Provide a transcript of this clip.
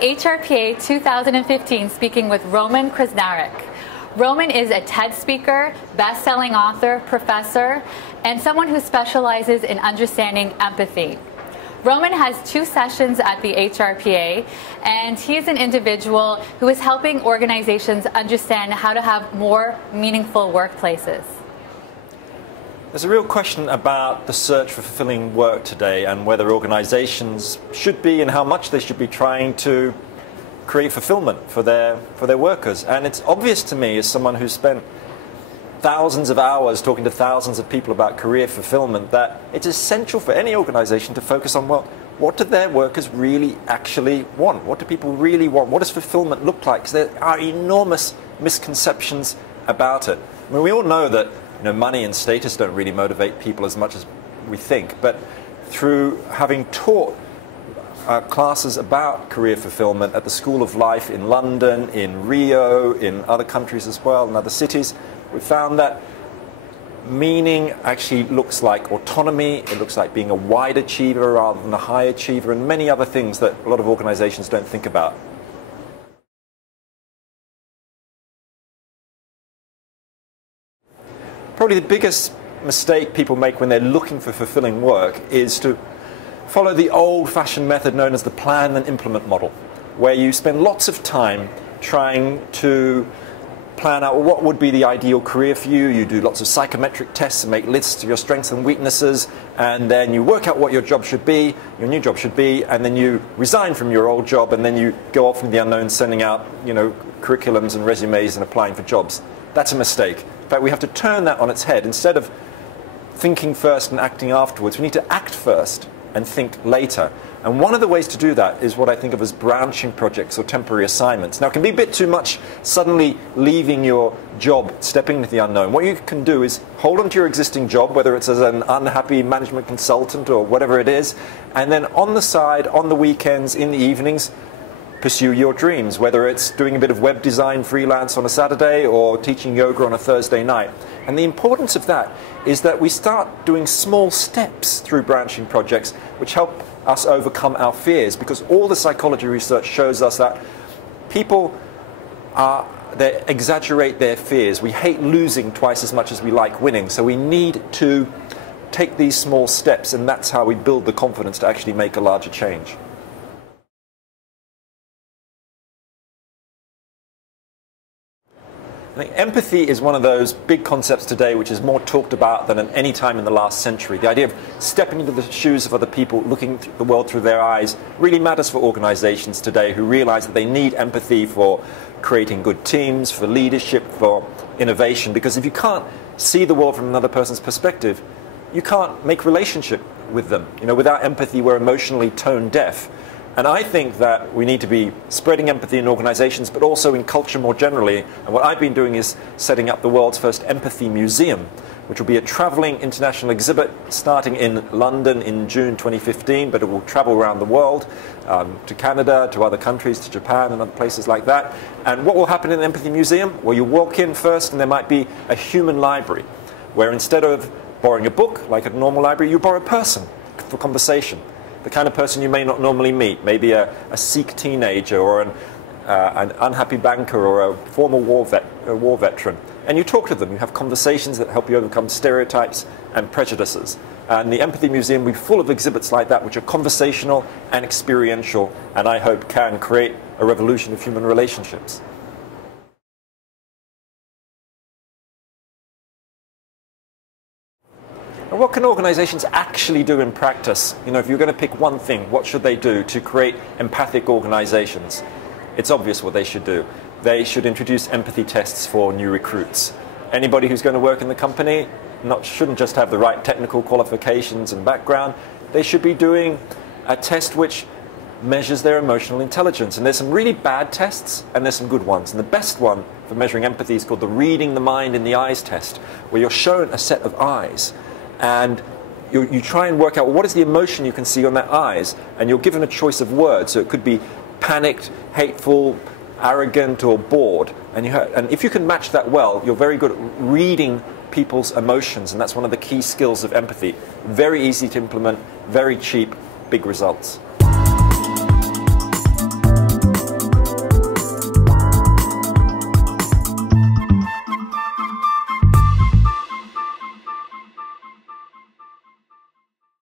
HRPA 2015 speaking with Roman Krznaric. Roman is a TED speaker, best-selling author, professor, and someone who specializes in understanding empathy. Roman has 2 sessions at the HRPA, and he is an individual who is helping organizations understand how to have more meaningful workplaces. There's a real question about the search for fulfilling work today and whether organizations should be and how much they should be trying to create fulfillment for their workers. And it's obvious to me, as someone who's spent thousands of hours talking to thousands of people about career fulfillment, that it's essential for any organization to focus on, well, what do their workers really actually want? What do people really want? What does fulfillment look like? Because there are enormous misconceptions about it. I mean, we all know that money and status don't really motivate people as much as we think, but through having taught classes about career fulfillment at the School of Life in London, in Rio, in other countries as well, in other cities, we found that meaning actually looks like autonomy, it looks like being a wide achiever rather than a high achiever, and many other things that a lot of organizations don't think about. Probably the biggest mistake people make when they're looking for fulfilling work is to follow the old-fashioned method known as the plan and implement model, where you spend lots of time trying to plan out what would be the ideal career for you. You do lots of psychometric tests and make lists of your strengths and weaknesses, and then you work out what your job should be, your new job should be, and then you resign from your old job, and then you go off into the unknown sending out curriculums and resumes and applying for jobs. That's a mistake. In fact, we have to turn that on its head. Instead of thinking first and acting afterwards, we need to act first and think later. And one of the ways to do that is what I think of as branching projects or temporary assignments. Now, it can be a bit too much suddenly leaving your job, stepping into the unknown. What you can do is hold on to your existing job, whether it's as an unhappy management consultant or whatever it is, and then on the side, on the weekends, in the evenings, pursue your dreams, whether it's doing a bit of web design freelance on a Saturday or teaching yoga on a Thursday night. And the importance of that is that we start doing small steps through branching projects which help us overcome our fears, because all the psychology research shows us that people they exaggerate their fears. We hate losing twice as much as we like winning, so we need to take these small steps, and that's how we build the confidence to actually make a larger change. I think empathy is one of those big concepts today which is more talked about than at any time in the last century. The idea of stepping into the shoes of other people, looking at the world through their eyes, really matters for organizations today who realize that they need empathy for creating good teams, for leadership, for innovation. Because if you can't see the world from another person's perspective, you can't make relationship with them. Without empathy, we're emotionally tone deaf. And I think that we need to be spreading empathy in organizations, but also in culture more generally. And what I've been doing is setting up the world's first empathy museum, which will be a traveling international exhibit starting in London in June 2015, but it will travel around the world, to Canada, to other countries, to Japan and other places like that. And what will happen in the Empathy Museum? Well, you walk in first and there might be a human library, where instead of borrowing a book like a normal library, you borrow a person for conversation. The kind of person you may not normally meet, maybe a Sikh teenager or an unhappy banker or a former war veteran. And you talk to them, you have conversations that help you overcome stereotypes and prejudices. And the Empathy Museum will be full of exhibits like that, which are conversational and experiential, and I hope can create a revolution of human relationships. And what can organizations actually do in practice? If you're going to pick one thing, what should they do to create empathic organizations? It's obvious what they should do. They should introduce empathy tests for new recruits. Anybody who's going to work in the company shouldn't just have the right technical qualifications and background. They should be doing a test which measures their emotional intelligence. And there's some really bad tests and there's some good ones. And the best one for measuring empathy is called the Reading the Mind in the Eyes test, where you're shown a set of eyes. And you try and work out what is the emotion you can see on their eyes, and you're given a choice of words. So it could be panicked, hateful, arrogant, or bored. And if you can match that well, you're very good at reading people's emotions, and that's one of the key skills of empathy. Very easy to implement, very cheap, big results.